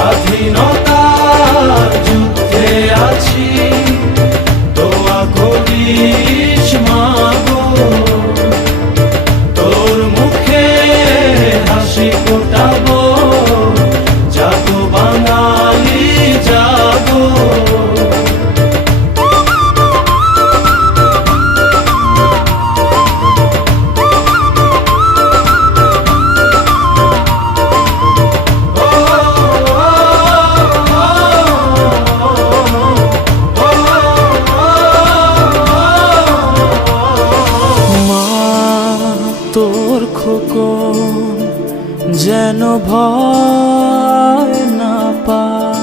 স্বাধীনতার যুদ্ধে আছি, দোয়া করিস মা গো, তোর মুখে হাসি ফোটাবো, জাগো বাঙালি জাগো। তোর খোকন যেন ভয় না পায়,